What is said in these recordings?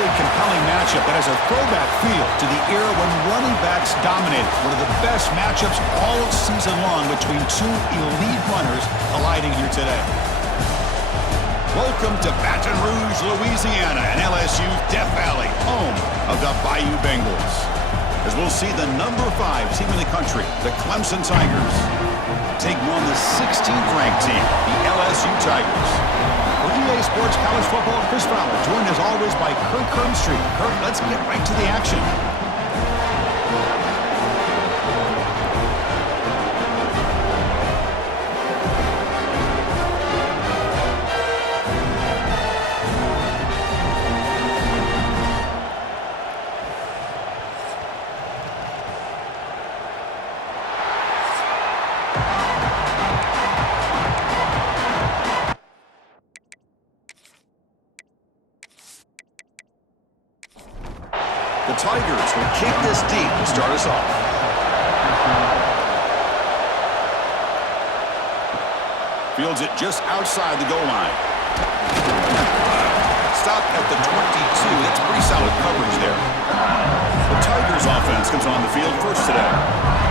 really compelling matchup that has a throwback feel to the era when running backs dominated. One of the best matchups all season long between two elite runners colliding here today. Welcome to Baton Rouge, Louisiana, and LSU's Death Valley, home of the Bayou Bengals. As we'll see the number 5 team in the country, the Clemson Tigers, taking on the 16th ranked team, the LSU Tigers. For EA Sports College Football, Chris Fowler, joined as always by Kirk Hermstreet. Kirk, let's get right to the action. The Tigers will kick this deep to start us off. Fields it just outside the goal line. Stop at the 22. That's pretty solid coverage there. The Tigers offense comes on the field first today.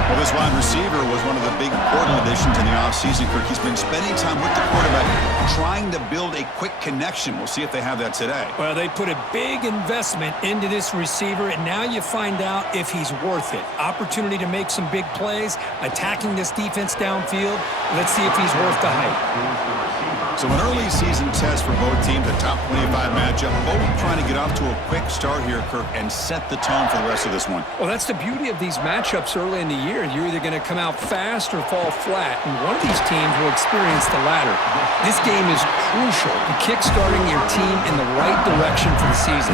Well, this wide receiver was one of the big portal additions in the offseason, Kirk. He's been spending time with the quarterback, trying to build a quick connection. We'll see if they have that today. Well, they put a big investment into this receiver, and now you find out if he's worth it. Opportunity to make some big plays, attacking this defense downfield. Let's see if he's worth the hype. So an early season test for both teams, a top 25 matchup, both trying to get off to a quick start here, Kirk, and set the tone for the rest of this one. Well, that's the beauty of these matchups early in the year. You're either going to come out fast or fall flat, and one of these teams will experience the latter. This game is crucial to kick-starting your team in the right direction for the season.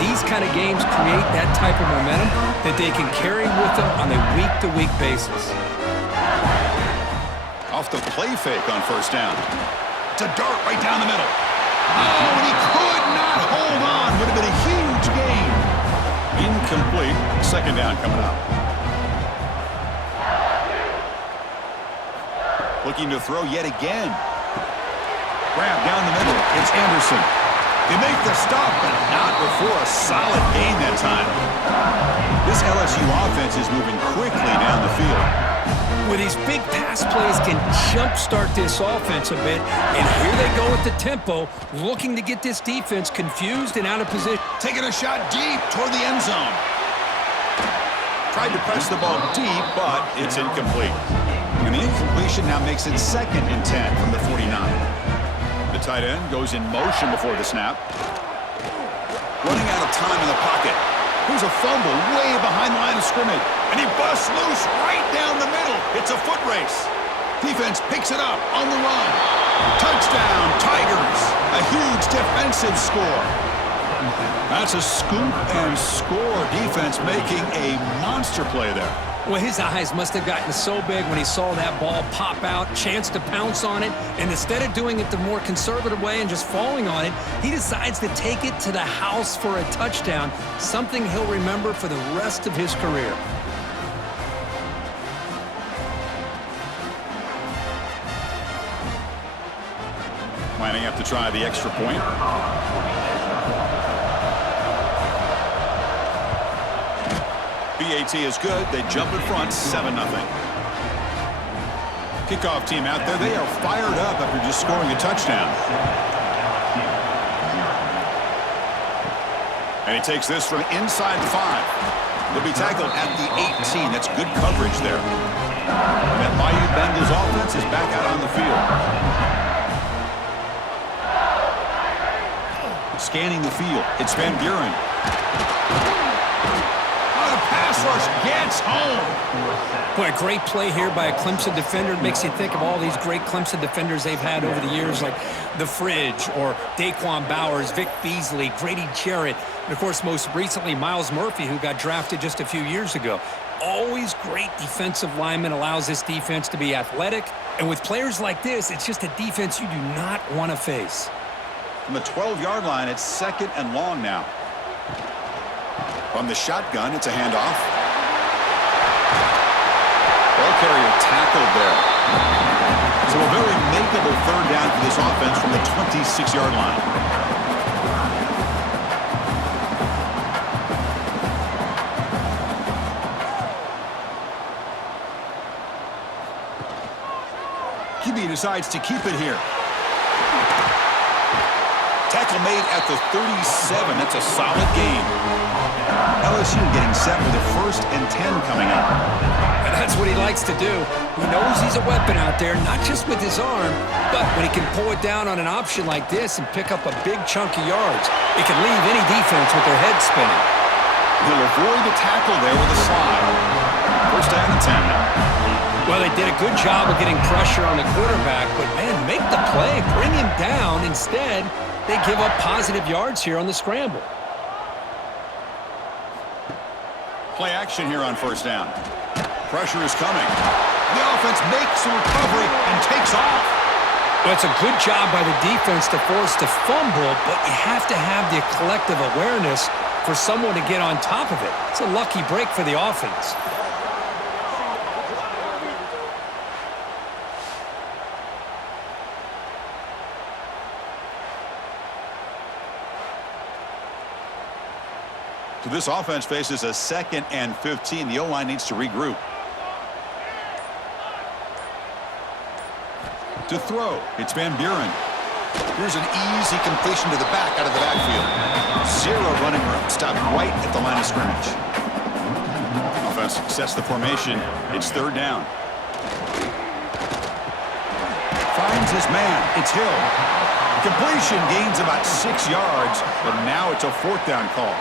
These kind of games create that type of momentum that they can carry with them on a week-to-week basis. Off the play fake on first down. To dart right down the middle. Oh, and he could not hold on. Would have been a huge gain. Incomplete. Second down coming up. Looking to throw yet again. Grab down the middle. It's Anderson. They make the stop, but not before a solid gain that time. This LSU offense is moving quickly down the field. With these big pass plays can jumpstart this offense a bit, and here they go with the tempo, looking to get this defense confused and out of position. Taking a shot deep toward the end zone. Tried to press the ball deep, but it's incomplete. And the incompletion now makes it 2nd and 10 from the 49. The tight end goes in motion before the snap. Running out of time in the pocket. Here's a fumble way behind the line of scrimmage. And he busts loose right down the middle. It's a foot race. Defense picks it up on the run. Touchdown, Tigers. A huge defensive score. That's a scoop and score. Defense making a monster play there. Well, his eyes must have gotten so big when he saw that ball pop out, chance to pounce on it, and instead of doing it the more conservative way and just falling on it, he decides to take it to the house for a touchdown, something he'll remember for the rest of his career. Lining up to try the extra point. BAT is good. They jump in front, 7-0. Kickoff team out there. They are fired up after just scoring a touchdown. And he takes this from inside the 5. They'll be tackled at the 18. That's good coverage there. And that Bayou Bengals offense is back out on the field. Scanning the field. It's Van Buren. Pass rush gets home. Boy, a great play here by a Clemson defender. It makes you think of all these great Clemson defenders they've had over the years, like The Fridge or Daquan Bowers, Vic Beasley, Grady Jarrett, and, of course, most recently, Miles Murphy, who got drafted just a few years ago. Always great defensive lineman, allows this defense to be athletic. And with players like this, it's just a defense you do not want to face. From the 12-yard line, it's 2nd and long now. From the shotgun, it's a handoff. Ball carrier tackled there. So a very makeable 3rd down for this offense from the 26-yard line. QB decides to keep it here. Tackle made at the 37. That's a solid gain. LSU getting set with a 1st and 10 coming up. And that's what he likes to do. He knows he's a weapon out there, not just with his arm, but when he can pull it down on an option like this and pick up a big chunk of yards, it can leave any defense with their head spinning. He'll avoid the tackle there with a slide. 1st down and 10 now. Well, they did a good job of getting pressure on the quarterback, but, man, make the play. Bring him down. Instead, they give up positive yards here on the scramble. Play action here on 1st down. Pressure is coming. The offense makes the recovery and takes off. Well, it's a good job by the defense to force the fumble, but you have to have the collective awareness for someone to get on top of it. It's a lucky break for the offense. So this offense faces a 2nd and 15. The O-line needs to regroup. To throw, it's Van Buren. Here's an easy completion to the back out of the backfield. 0 running room. Stopped right at the line of scrimmage. Offense sets the formation. It's 3rd down. Finds his man. It's Hill. Completion gains about 6 yards, but now it's a 4th down call.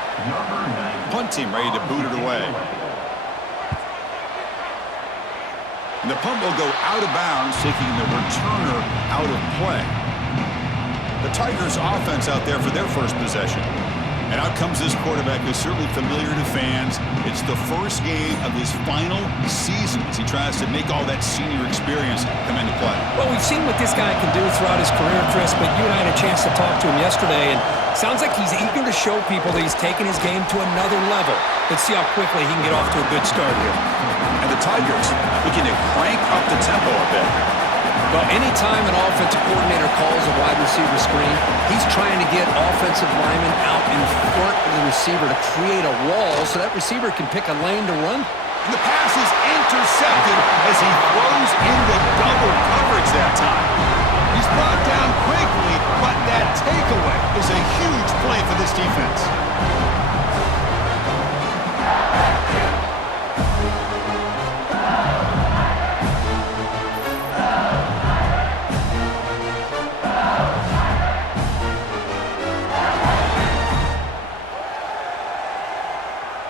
Punt team ready to boot it away. And the punt will go out of bounds, taking the returner out of play. The Tigers offense out there for their first possession. And out comes this quarterback who's certainly familiar to fans. It's the first game of his final season as he tries to make all that senior experience come into play. Well, we've seen what this guy can do throughout his career, Chris, but you and I had a chance to talk to him yesterday, and sounds like he's eager to show people that he's taken his game to another level. Let's see how quickly he can get off to a good start here. And the Tigers looking to crank up the tempo a bit. Well, anytime an offensive coordinator calls a wide receiver screen, he's trying to get offensive linemen out in front of the receiver to create a wall so that receiver can pick a lane to run. And the pass is intercepted as he throws into double coverage that time. He's brought down quickly, but that takeaway is a huge play for this defense.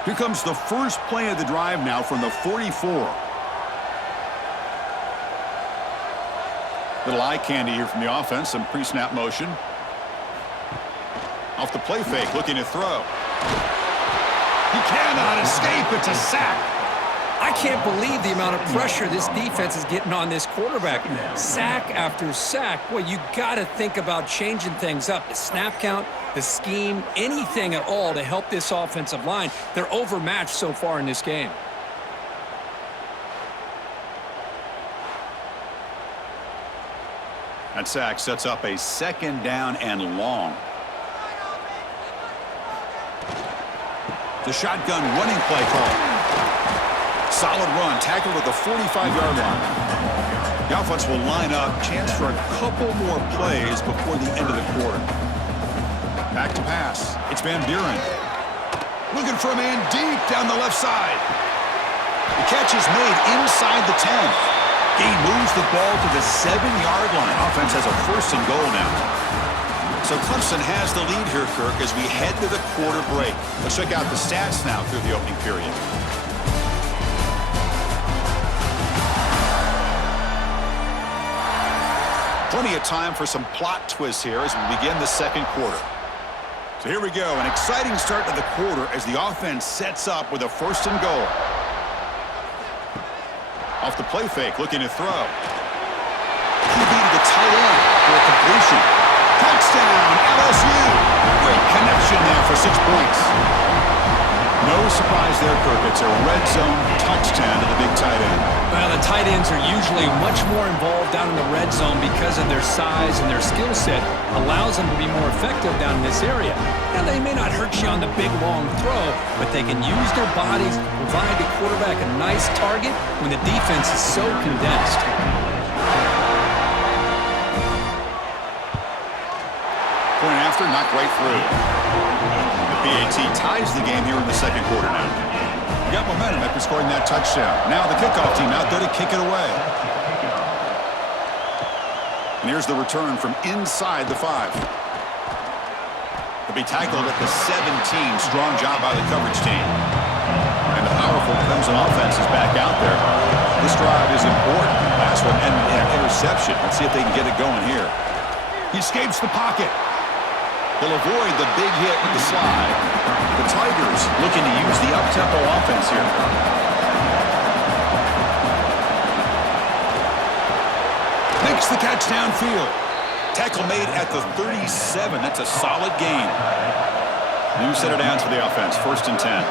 Here comes the first play of the drive now from the 44. Little eye candy here from the offense. Some pre-snap motion. Off the play fake, looking to throw. He cannot escape. It's a sack. I can't believe the amount of pressure this defense is getting on this quarterback. Sack after sack. Well, you got to think about changing things up. The snap count, the scheme, anything at all to help this offensive line. They're overmatched so far in this game. That sack sets up a 2nd down and long. The shotgun running play call. Solid run, tackled at the 45-yard line. The offense will line up, chance for a couple more plays before the end of the quarter. Back to pass. It's Van Buren. Looking for a man deep down the left side. The catch is made inside the 10. He moves the ball to the 7-yard line. Offense has a 1st and goal now. So Clemson has the lead here, Kirk, as we head to the quarter break. Let's check out the stats now through the opening period. Plenty of time for some plot twists here as we begin the 2nd quarter. So here we go, an exciting start to the quarter as the offense sets up with a 1st and goal. Off the play fake, looking to throw. QB to the tight end for a completion. Touchdown, LSU! Great connection there for 6 points. No surprise there, Kirk. It's a red zone touchdown to the big tight end. Well, the tight ends are usually much more involved down in the red zone because of their size and their skill set allows them to be more effective down in this area. Now, they may not hurt you on the big, long throw, but they can use their bodies to provide the quarterback a nice target when the defense is so condensed. roster knocked right through. The PAT ties the game here in the second quarter now. We got momentum after scoring that touchdown. Now the kickoff team out there to kick it away. And here's the return from inside the 5. He'll be tackled at the 17. Strong job by the coverage team. And the powerful Clemson offense is back out there. This drive is important. Last one ended in an interception. Let's see if they can get it going here. He escapes the pocket. He'll avoid the big hit with the slide. The Tigers looking to use the up-tempo offense here. Makes the catch downfield. Tackle made at the 37. That's a solid gain. New center down to the offense. 1st and 10.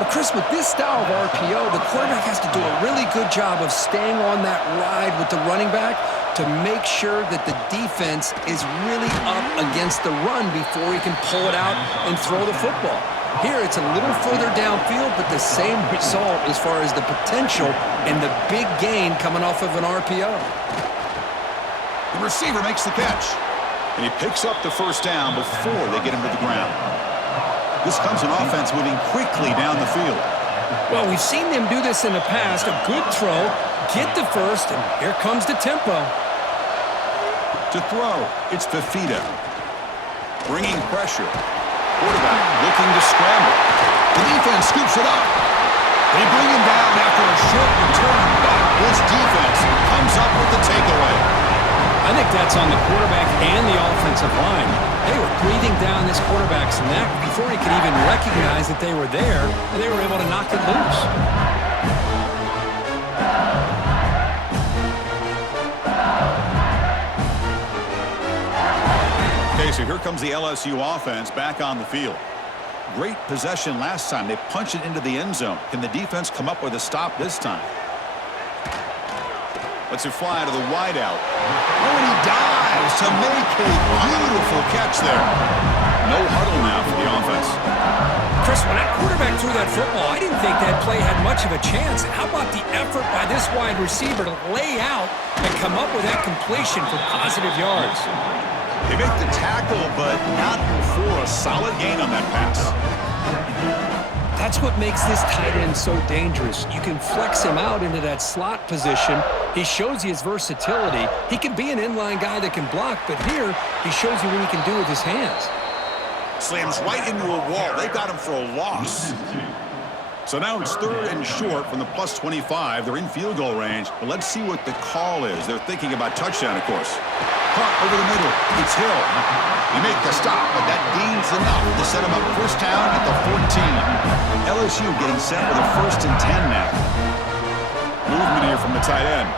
Well, Chris, with this style of RPO, the quarterback has to do a really good job of staying on that ride with the running back to make sure that the defense is really up against the run before he can pull it out and throw the football. Here, it's a little further downfield, but the same result as far as the potential and the big gain coming off of an RPO. The receiver makes the catch, and he picks up the 1st down before they get him to the ground. This comes an offense moving quickly down the field. Well, we've seen them do this in the past. A good throw, get the 1st, and here comes the tempo. To throw, it's Fafita. Bringing pressure. Quarterback looking to scramble. The defense scoops it up. They bring him down after a short return, but this defense comes up with the takeaway. I think that's on the quarterback and the offensive line. They were breathing down this quarterback's neck before he could even recognize that they were there, and they were able to knock it loose. Okay, so here comes the LSU offense back on the field. Great possession last time. They punched it into the end zone. Can the defense come up with a stop this time? Lets it fly to the wideout. Oh, and he dives to make a beautiful catch there. No huddle now for the offense. Chris, when that quarterback threw that football, I didn't think that play had much of a chance. How about the effort by this wide receiver to lay out and come up with that completion for positive yards? They make the tackle, but not before a solid gain on that pass. That's what makes this tight end so dangerous. You can flex him out into that slot position. He shows you his versatility. He can be an inline guy that can block, but here he shows you what he can do with his hands. Slams right into a wall. They got him for a loss. So now it's 3rd and short from the plus 25. They're in field goal range. But let's see what the call is. They're thinking about touchdown, of course. Caught over the middle. It's Hill. They make the stop, but that gains enough to set him up 1st down at the 14. LSU getting set with a 1st and 10 now. Movement here from the tight end.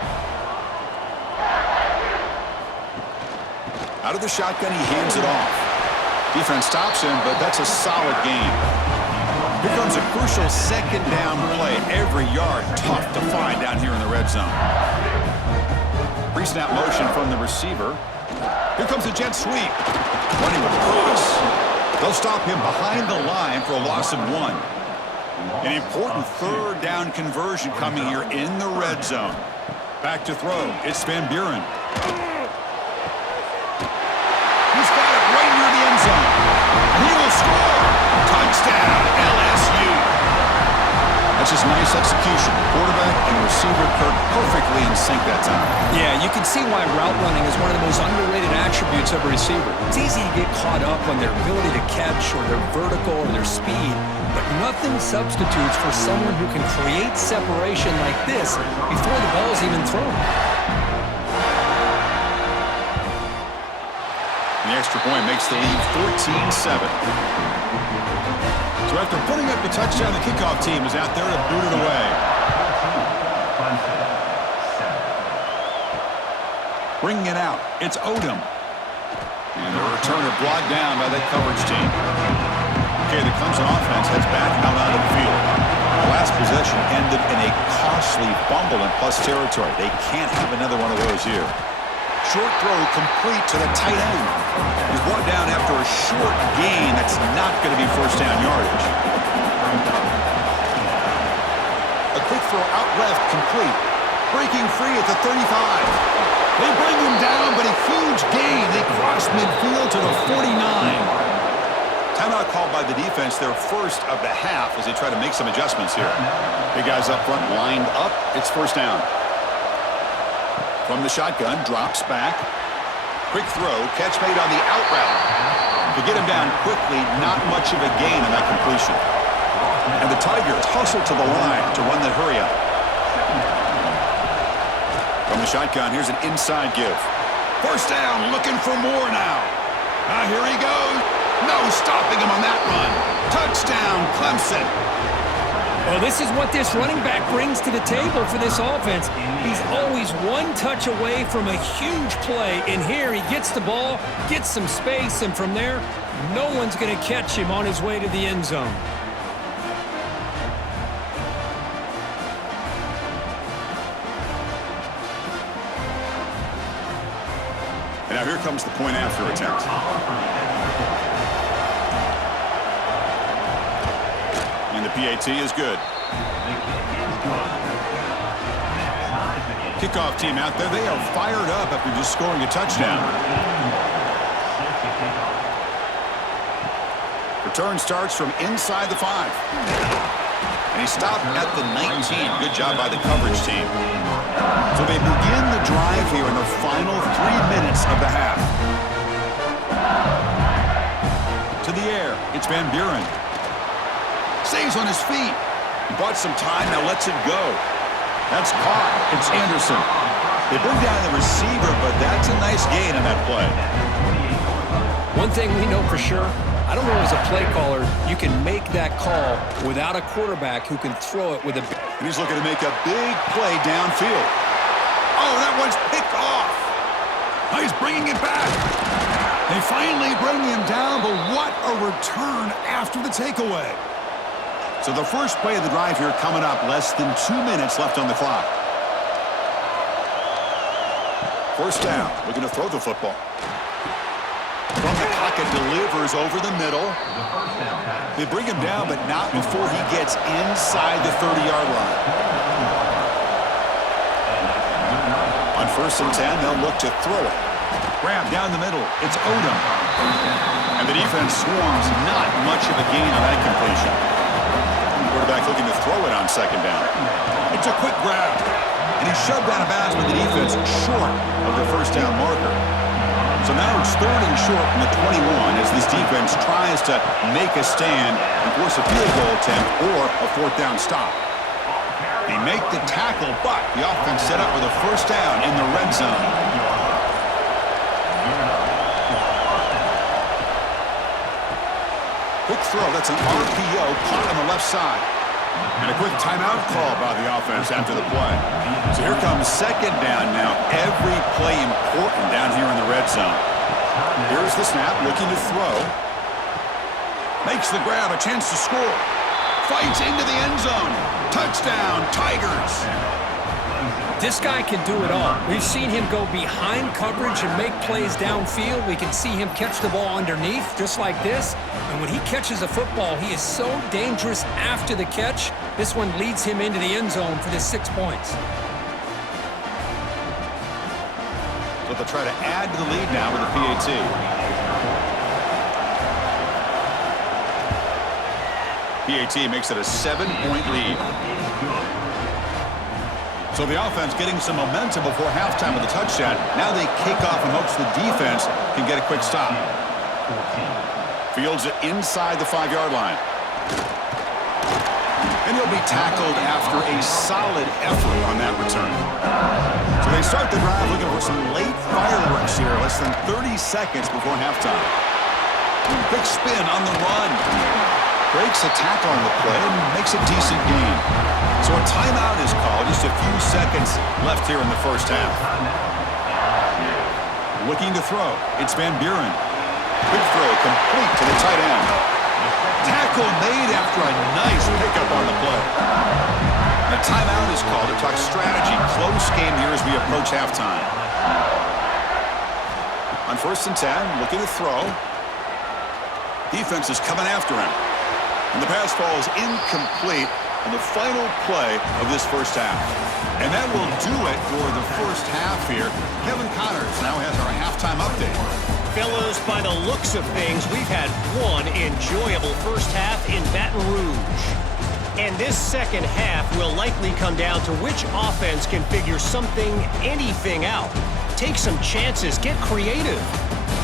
Out of the shotgun, he hands it off. Defense stops him, but that's a solid gain. Here comes a crucial 2nd down play. Every yard tough to find down here in the red zone. Pre-snap motion from the receiver. Here comes a jet sweep. Running with purpose. They'll stop him behind the line for a loss of 1. An important 3rd down conversion coming here in the red zone. Back to throw. It's Van Buren. He's got it right near the end zone. And he will score. Touchdown, LSU. That's just nice execution. Quarterback and receiver perfectly in sync that time. Yeah, you can see why route running is one of the most underrated attributes of a receiver. It's easy to get caught up on their ability to catch or their vertical or their speed, but nothing substitutes for someone who can create separation like this before the ball is even thrown. The extra point makes the lead 14-7. So after putting up the touchdown, the kickoff team is out there to boot it away. Bringing it out, it's Odom. And the returner brought down by that coverage team. Okay, the Clemson offense heads back out onto the field. The last possession ended in a costly fumble in plus territory. They can't have another one of those here. Short throw complete to the tight end. He's brought down after a short gain. That's not going to be 1st down yardage. A quick throw out left complete. Breaking free at the 35. They bring him down, but a huge gain. They cross midfield to the 49. Timeout called by the defense, their first of the half, as they try to make some adjustments here. Big guys up front lined up. It's first down. From the shotgun, drops back. Quick throw, catch made on the out route. To get him down quickly, not much of a gain on that completion. And the Tigers hustle to the line to run the hurry up. From the shotgun, here's an inside give. First down, looking for more now. Here he goes. No stopping him on that run. Touchdown, Clemson. Well, this is what this running back brings to the table for this offense. He's always one touch away from a huge play, and here he gets the ball, gets some space, and from there, no one's going to catch him on his way to the end zone. And now here comes the point after attempt. And the PAT is good. Kickoff team out there, they are fired up after just scoring a touchdown. Return starts from inside the 5. And he stopped at the 19. Good job by the coverage team. So they begin the drive here in the final 3 minutes of the half. To the air, it's Van Buren. Stays on his feet. He bought some time, now lets it go. That's caught. It's Anderson. They bring down the receiver, but that's a nice gain on that play. One thing we know for sure, I don't know as a play caller, you can make that call without a quarterback who can throw it with a... And he's looking to make a big play downfield. Oh, that one's picked off. Oh, he's bringing it back. They finally bring him down, but what a return after the takeaway. So the first play of the drive here coming up, less than 2 minutes left on the clock. First down, looking to throw the football. From the pocket, delivers over the middle. They bring him down, but not before he gets inside the 30-yard line. On first and 10, they'll look to throw it. Grab down the middle. It's Odom. And the defense swarms. Not much of a gain on that completion. Quarterback looking to throw it on second down. It's a quick grab. And he's shoved out of bounds by the defense short of the first down marker. So now it's third and short from the 21 as this defense tries to make a stand and force a field goal attempt or a fourth down stop. They make the tackle, but the offense set up with a first down in the red zone. Quick throw, that's an RPO caught on the left side. And a quick timeout call by the offense after the play. So here comes second down now. Every play important down here in the red zone. Here's the snap, looking to throw. Makes the grab, a chance to score. Fights into the end zone. Touchdown, Tigers. This guy can do it all. We've seen him go behind coverage and make plays downfield. We can see him catch the ball underneath, just like this. And when he catches a football, he is so dangerous after the catch. This one leads him into the end zone for the 6 points. So they'll try to add to the lead now with the PAT. PAT makes it a 7-point lead. So the offense getting some momentum before halftime with a touchdown. Now they kick off in hopes the defense can get a quick stop. Fields it inside the 5-yard line. And he'll be tackled after a solid effort on that return. So they start the drive looking for some late fireworks here, less than 30 seconds before halftime. Big spin on the run. Breaks a tackle on the play and makes a decent gain. So a timeout is called. Just a few seconds left here in the first half. Looking to throw. It's Van Buren. Quick throw complete to the tight end. Tackle made after a nice pickup on the play. A timeout is called to talk strategy. Close game here as we approach halftime. On first and 10, looking to throw. Defense is coming after him. And the pass falls incomplete. on the final play of this first half. And that will do it for the first half here. Kevin Connors now has our halftime update. Fellas, by the looks of things, we've had one enjoyable first half in Baton Rouge. And this second half will likely come down to which offense can figure anything out. Take some chances, get creative.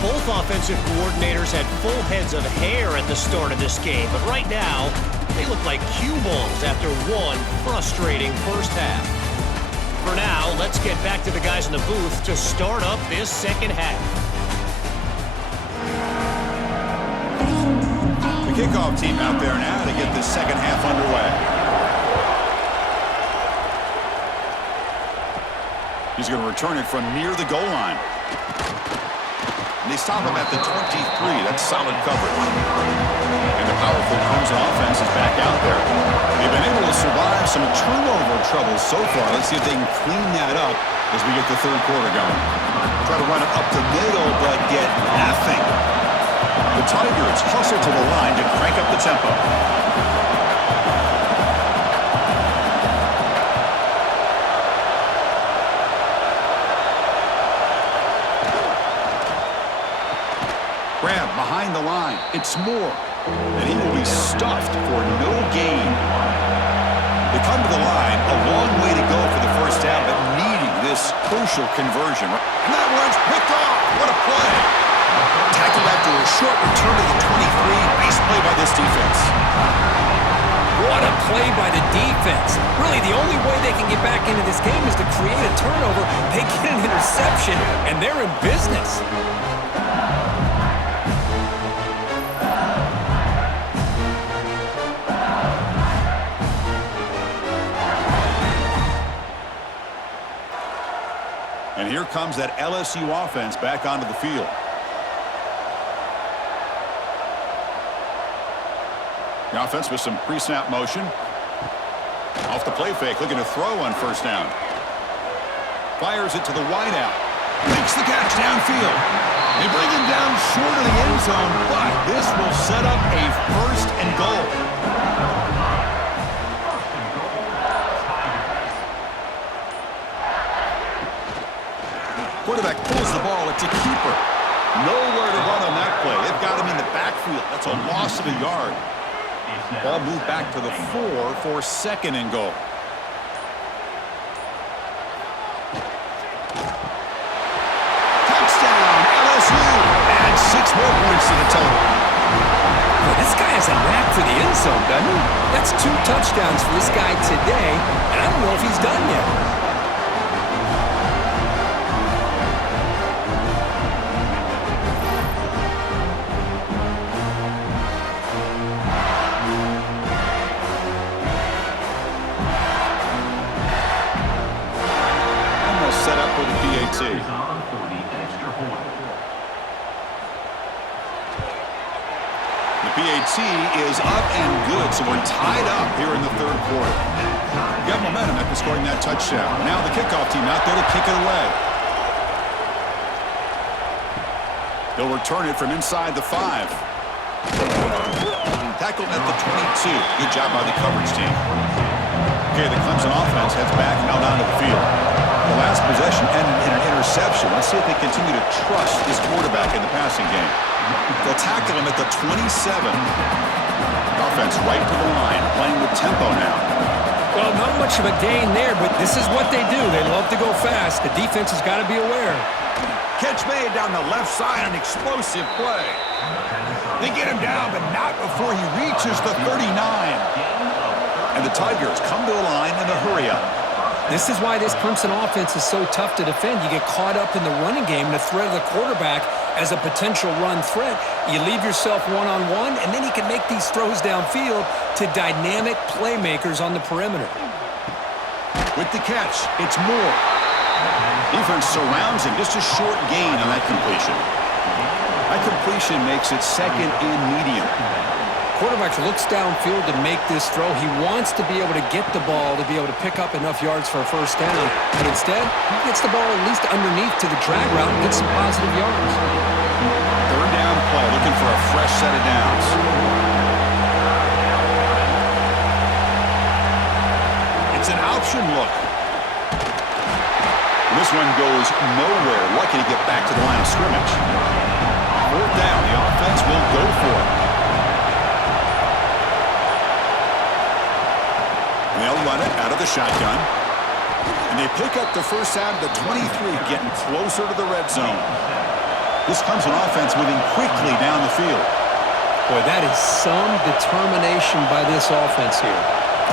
Both offensive coordinators had full heads of hair at the start of this game, but right now, they look like cue balls after one frustrating first half. For now, let's get back to the guys in the booth to start up this second half. The kickoff team out there now to get this second half underway. He's going to return it from near the goal line. And they stop him at the 23. That's solid coverage. And the powerful Clemson offense is back out there. They've been able to survive some turnover troubles so far. Let's see if they can clean that up as we get the third quarter going. Try to run it up the middle, but get nothing. The Tigers hustle to the line to crank up the tempo. Grab behind the line. It's Moore. And he will be stuffed for no gain. They come to the line, a long way to go for the first down, but needing this crucial conversion. And that one's picked off. What a play. Tackled after a short return to the 23. Nice play by this defense. What a play by the defense. Really, the only way they can get back into this game is to create a turnover. They get an interception, and they're in business. And here comes that LSU offense back onto the field. The offense with some pre-snap motion. Off the play fake, looking to throw on first down. Fires it to the wideout. Makes the catch downfield. They bring him down short of the end zone, but this will set up a first and goal. Quarterback pulls the ball. It's a keeper. Nowhere to run on that play. They've got him in the backfield. That's a loss of a yard. Ball moved back to the 4 for second and goal. Touchdown, LSU. And 6 more points to the total. Well, this guy has a knack for the end zone, doesn't he? That's 2 touchdowns for this guy today, and I don't know if he's done yet. The PAT is up and good, so we're tied up here in the third quarter. We got momentum after scoring that touchdown. Now the kickoff team out there to kick it away. They'll return it from inside the 5. Tackled at the 22. Good job by the coverage team. Okay, the Clemson offense heads back out onto the field. The last possession ended in an interception. Let's see if they continue to trust this quarterback in the passing game. They'll tackle him at the 27. Offense right to the line, playing with tempo now. Well, not much of a gain there, but this is what they do. They love to go fast. The defense has got to be aware. Catch made down the left side, an explosive play. They get him down, but not before he reaches the 39. And the Tigers come to the line in a hurry-up. This is why this Clemson offense is so tough to defend. You get caught up in the running game, the threat of the quarterback as a potential run threat. You leave yourself one-on-one, and then you can make these throws downfield to dynamic playmakers on the perimeter. With the catch, it's Moore. Defense surrounds him. Just a short gain on that completion. That completion makes it second and medium. Quarterback looks downfield to make this throw. He wants to be able to get the ball to be able to pick up enough yards for a first down. But instead, he gets the ball at least underneath to the drag route and gets some positive yards. Third down play, looking for a fresh set of downs. option look. This one goes nowhere. Lucky to get back to the line of scrimmage. Fourth down. The offense will go for it. They'll run it out of the shotgun. And they pick up the first out of the 23, getting closer to the red zone. This comes an offense moving quickly down the field. Boy, that is some determination by this offense here.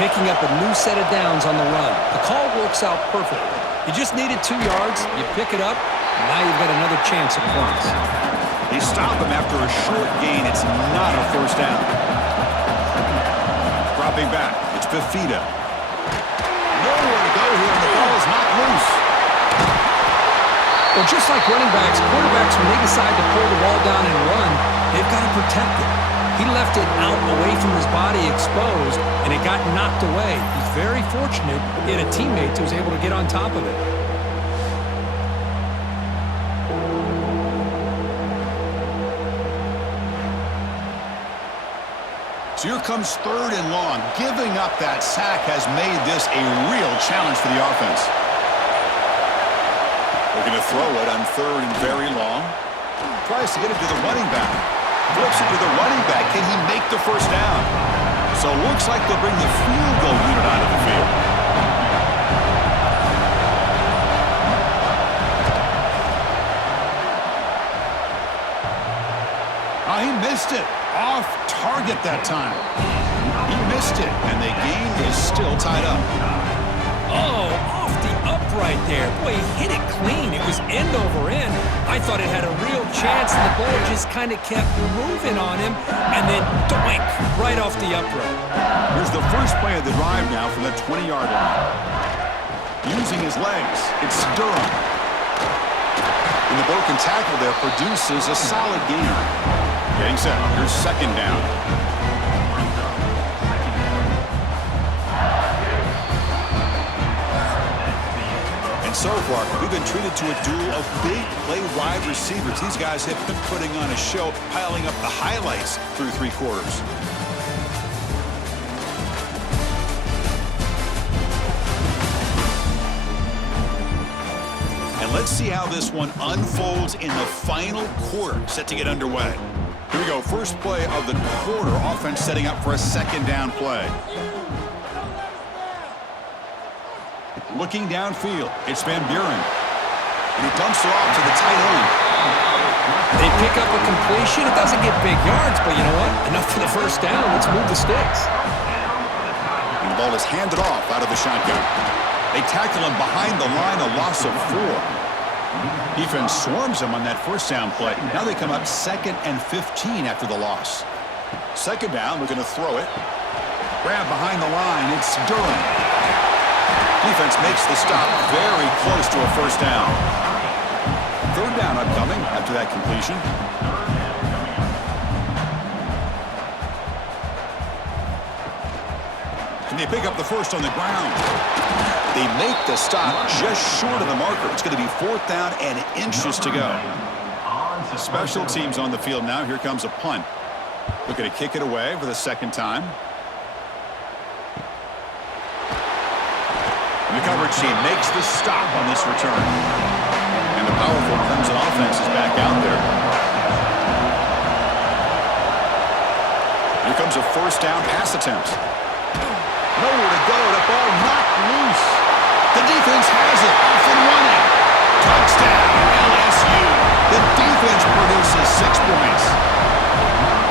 Picking up a new set of downs on the run. The call works out perfect. You just needed 2 yards, you pick it up, and now you've got another chance at points. They stop him after a short gain. It's not a first down. Dropping back, it's Fafita. Nowhere to go here, and the ball is knocked loose. Well, just like running backs, quarterbacks, when they decide to pull the ball down and run, they've got to protect it. He left it out away from his body exposed, and it got knocked away. He's very fortunate he had a teammate who was able to get on top of it. So here comes 3rd and long. Giving up that sack has made this a real challenge for the offense. They're going to throw it on 3rd and very long. Tries to get it to the running back. Flips it to the running back. Can he make the first down? So it looks like they'll bring the field goal unit out of the field. Oh, he missed it. Off target that time. He missed it, and the game is still tied up. Oh, off the upright there. Boy, he hit it clean. It was end over end. I thought it had a real chance, and the ball just kind of kept moving on him, and then doink, right off the upright. Here's the first play of the drive now from the 20-yard line. Using his legs, it's Durham. And the broken tackle there produces a solid gain. Getting set. Here's 2nd down. And so far, we've been treated to a duel of big play wide receivers. These guys have been putting on a show, piling up the highlights through 3 quarters. And let's see how this one unfolds in the final quarter, set to get underway. Here we go, first play of the quarter. Offense setting up for a 2nd down play. Looking downfield, it's Van Buren. And he dumps it off to the tight end. They pick up a completion. It doesn't get big yards, but you know what? Enough for the first down. Let's move the sticks. And the ball is handed off out of the shotgun. They tackle him behind the line, a loss of 4. Defense swarms him on that first down play. Now they come up 2nd and 15 after the loss. 2nd down, we're going to throw it. Grab behind the line, it's Durham. Defense makes the stop very close to a first down. 3rd down upcoming after that completion. Can they pick up the first on the ground? They make the stop just short of the marker. It's going to be 4th down and inches to go. Special teams on the field now. Here comes a punt. Looking to kick it away for the 2nd time. And the coverage team makes the stop on this return. And the powerful Clemson offense is back out there. Here comes a first down pass attempt. Nowhere to go. The ball knocked loose. The defense has it. Off and running. Touchdown, LSU. The defense produces 6 points.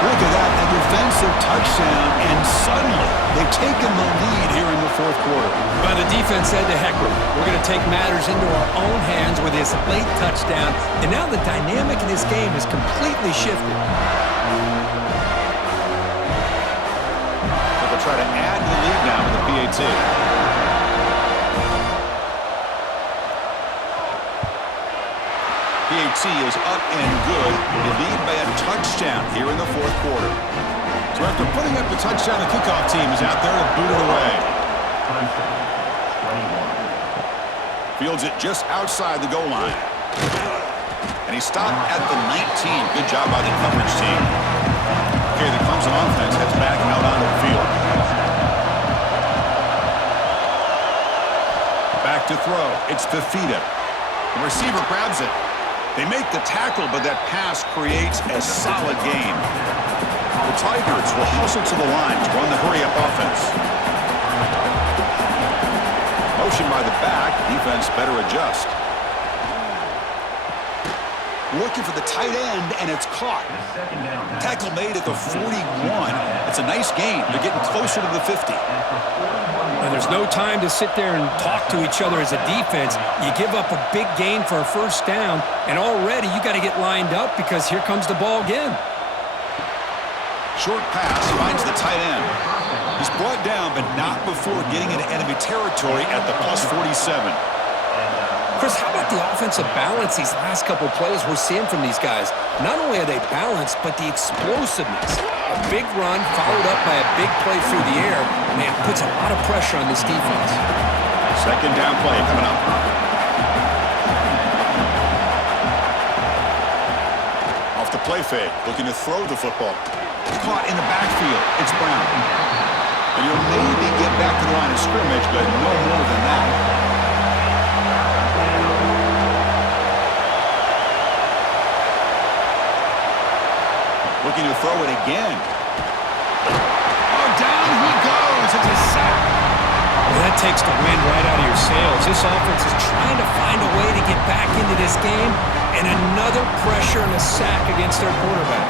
Look at that, a defensive touchdown, and suddenly they've taken the lead here in the 4th quarter. But the defense said to heck with it. We're going to take matters into our own hands with this late touchdown, and now the dynamic in this game is completely shifted. They'll try to add to the lead now with the PAT. PAT is up and good. They lead by a touchdown here in the 4th quarter. So after putting up the touchdown, the kickoff team is out there to boot it away. Fields it just outside the goal line. And he stopped at the 19. Good job by the coverage team. Okay, the Clemson offense heads back out onto the field. It's Fafita. The receiver grabs it. They make the tackle, but that pass creates a solid gain. The Tigers will hustle to the line to run the hurry-up offense. Motion by the back. Defense better adjust. Looking for the tight end, and it's caught. Tackle made at the 41. It's a nice gain. They're getting closer to the 50. And there's no time to sit there and talk to each other as a defense. You give up a big gain for a first down, and already you got to get lined up because here comes the ball again. Short pass finds the tight end. He's brought down, but not before getting into enemy territory at the plus 47. Chris, how about the offensive balance these last couple plays we're seeing from these guys? Not only are they balanced, but the explosiveness. A big run followed up by a big play through the air, man, puts a lot of pressure on this defense. Second down play coming up. Off the play fake, looking to throw the football. Caught in the backfield. It's Brown. And he'll maybe get back to the line of scrimmage, but no more than that. Looking to throw it again. Oh, down he goes. It's a sack. Well, that takes the wind right out of your sails. This offense is trying to find a way to get back into this game, and another pressure and a sack against their quarterback.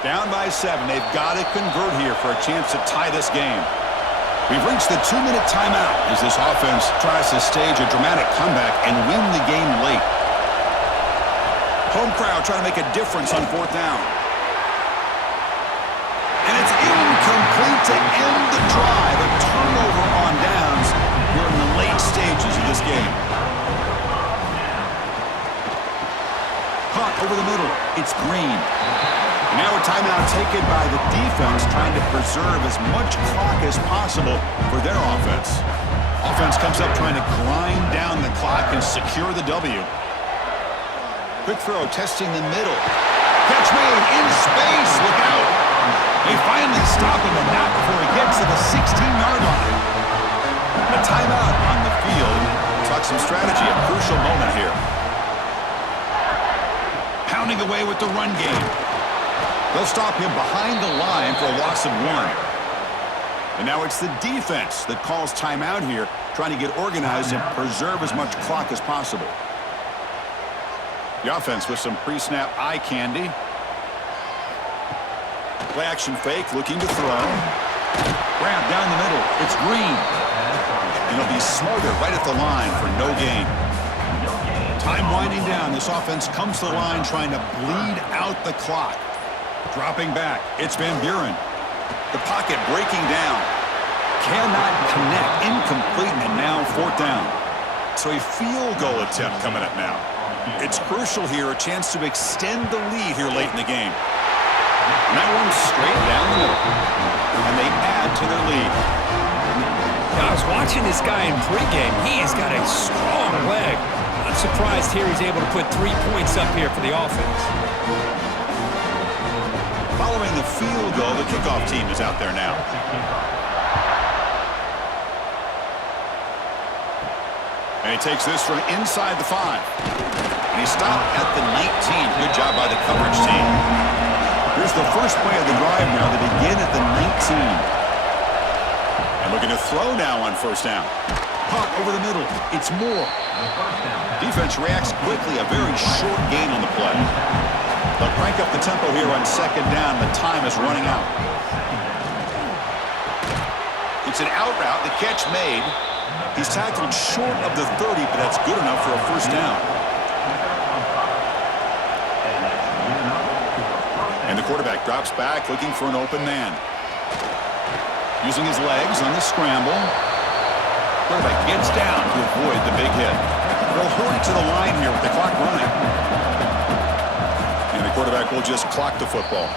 Down by 7. They've got to convert here for a chance to tie this game. We've reached the 2-minute timeout as this offense tries to stage a dramatic comeback and win the game late. Home crowd trying to make a difference on 4th down. And it's incomplete to end the drive. A turnover on downs here in the late stages of this game. Hunt over the middle. It's Green. Now a timeout taken by the defense, trying to preserve as much clock as possible for their offense. Offense comes up trying to grind down the clock and secure the W. Quick throw, testing the middle. Catch made in space. Look out. They finally stop him, and not before he gets to the 16-yard line. A timeout on the field. Talk some strategy, a crucial moment here. Pounding away with the run game. They'll stop him behind the line for a loss of 1. And now it's the defense that calls timeout here, trying to get organized and preserve as much clock as possible. The offense with some pre-snap eye candy. Play action fake, looking to throw. Grab down the middle. It's Green. And he'll be smothered right at the line for no gain. Time winding down. This offense comes to the line trying to bleed out the clock. Dropping back, it's Van Buren. The pocket breaking down. Cannot connect, incomplete, and now 4th down. So a field goal attempt coming up now. It's crucial here, a chance to extend the lead here late in the game. And that one straight down the middle. And they add to their lead. Now, I was watching this guy in pregame. He has got a strong leg. Not surprised here he's able to put 3 points up here for the offense. Following the field goal, the kickoff team is out there now. And he takes this from inside the 5. And he stopped at the 19. Good job by the coverage team. Here's the first play of the drive now. They begin at the 19. And looking to throw now on 1st down. Punt over the middle. It's Moore. Defense reacts quickly. A very short gain on the play. They'll crank up the tempo here on 2nd down. The time is running out. It's an out route. The catch made. He's tackled short of the 30, but that's good enough for a 1st down. And the quarterback drops back, looking for an open man. Using his legs on the scramble. Quarterback gets down to avoid the big hit. They'll hurry to the line here with the clock running. And the quarterback will just clock the football.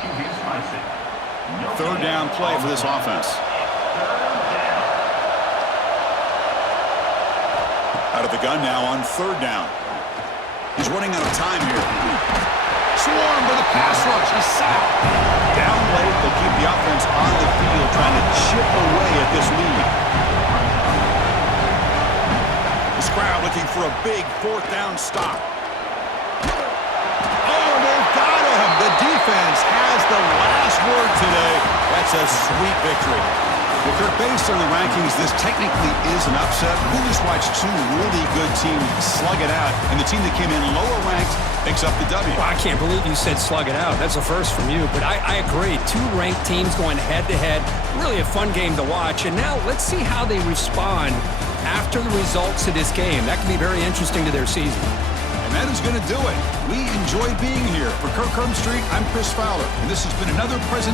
3rd down play for this offense. Out of the gun now on 3rd down. He's running out of time here. Swarmed with a pass rush. A sack. Down late, they'll keep the offense on the field trying to chip away at this lead. This crowd looking for a big fourth down stop. Oh, they've got him. The defense has the last word today. That's a sweet victory. Well, Kirk, based on the rankings, this technically is an upset. We just watched two really good teams slug it out, and the team that came in lower ranked picks up the W. Well, I can't believe you said slug it out. That's a first from you, but I agree. Two ranked teams going head-to-head. Really a fun game to watch, and now let's see how they respond after the results of this game. That can be very interesting to their season. And that is going to do it. We enjoyed being here. For Kirk Street, I'm Chris Fowler, and this has been another presentation.